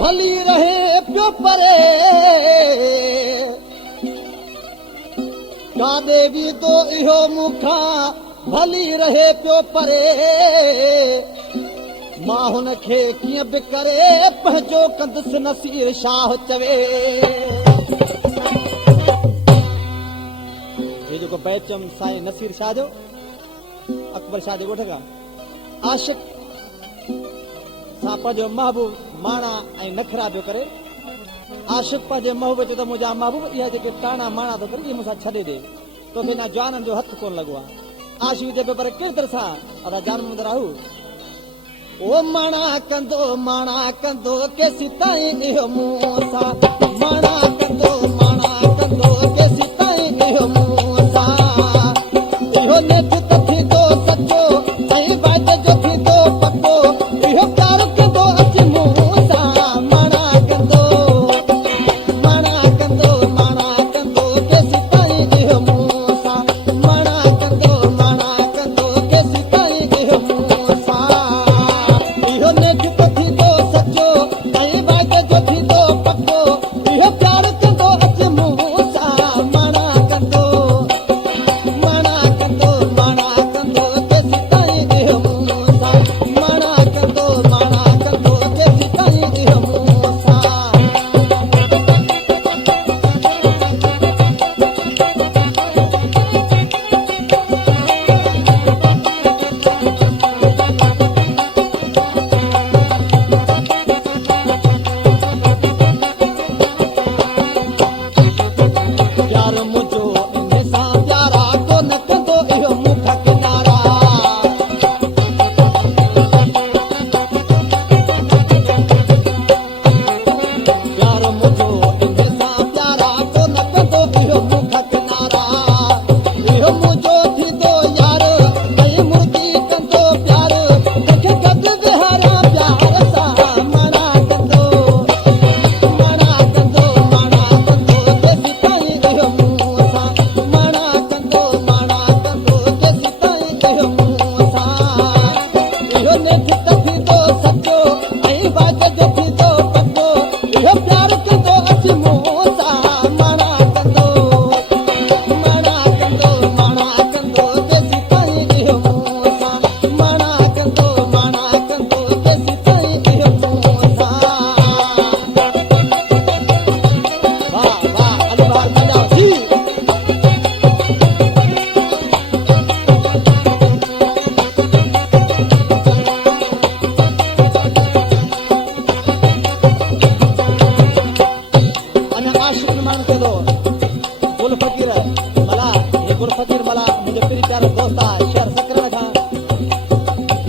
भली रहे प्यो परे का देवी तो इहो मुखा भली रहे प्यो परे मां हुन खे कीअं बि करे पंहिंजो कंदुसि नसीर शाह चवे हे जेको बैत चयमि साईं नसीर शाह जो अकबर शाह जे ॻोठ खां आशिक़ सां पंहिंजो महबूब माणा ऐं नखरा पियो करे आशिक़ पंहिंजे महबूब चयो त मुंहिंजा महबूब इहा जेके टाणा माणा थो करे इहे मूंसां छॾे ॾे तोखे न जवाननि जो हथु कोन लॻो आहे आशिक़ जे पर किरदर सां अदा जान मुंदर आहू ओ माणा कंदो केसी ताईं इहो मूं सां माणा कंदो केसी ताईं इहो मूं सां इहो नेठ त थींदो सचो ऐं वाइदे जो थींदो पको इहो प्यार कंदो अची मूं सां माणा कंदो केसी ताईं इहो मूं सां माणा कंदो केसी ताईं इहो मूं सां इहो नेठ त थींदो सचो ऐं वाइदे जो थींदो पको इहो प्यार कंदो अची मूं सां माणा कंदो केसी ताईं इहो मूं सां माणा कंदो केसी ताईं इहो मूं सां प्यार मुंहिंजो इन सां प्यारा कोन कंदो इहो मुख किनारा प्यार मुंहिंजो इन सां प्यारा कोन कंदो इहो मुख किनारा इहो मुंहिंजो थींदो यार ऐं मुर्गी कंदो प्यार तंहिंखे गॾु विहारा प्यार सां माणा कंदो केसी ताईं इहो मूं सां माणा कंदो केसी ताईं इहो मूं सां इहो नेठ त थींदो सचो ऐं वाइदे जो थींदो पको इहो प्यार कंदो अची मूं सां माणा कंदो केसी ताईं इहो मूं सां माणा कंदो केसी ताईं इहो मूं सां वाह वाह अली बार बजाओ जी अने आशिक़ माण्हू चयो गुल फ़कीर मला हे गुल फ़कीर मला मुंहिंजो पहिरीं प्यारो दोस्त आहे शहर सकरे में खां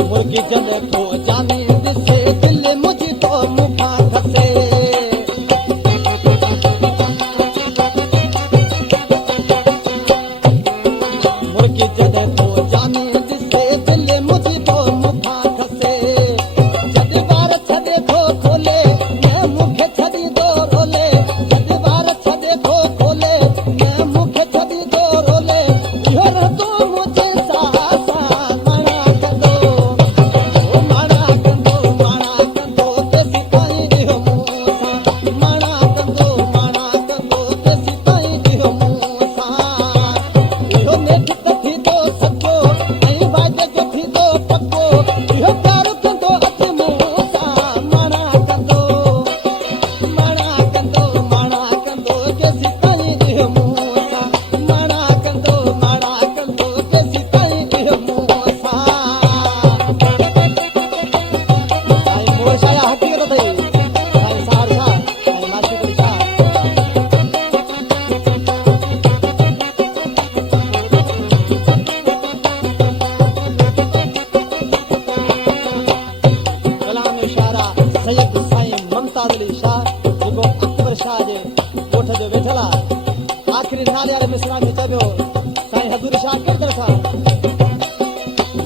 मुर्गी जॾहिं थो जानी ॾिसे दिलि मुंहिंजी तो मूंखां खसे मुर्गी जॾहिं थो जानी ॾिसे दिलि मुंहिंजी तो मूंखां खसे जॾहिं ॿार छॾे थो खोले न मूंखे छॾींदो रोले जॾहिं ॿार छॾे थो जे ॻोठ जो वेठल आहे आख़िरी नाले वारे मिसरा में चयो साईं हज़ूर शाह केतिरे सां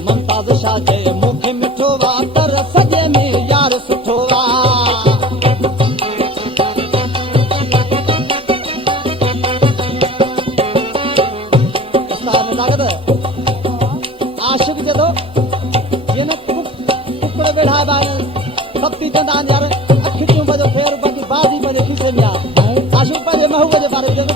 मुमताज़ शाह चए मूंखे मिठो वा कर सॼे में यार सुठो वा आशिक जे तो जिन कुकड़ वेठा भक्ति कंदा यार अखियूं बजो फेर बाकी बाजी बजे खीसे में आशिक पंहिंजे महबूब जे बारे में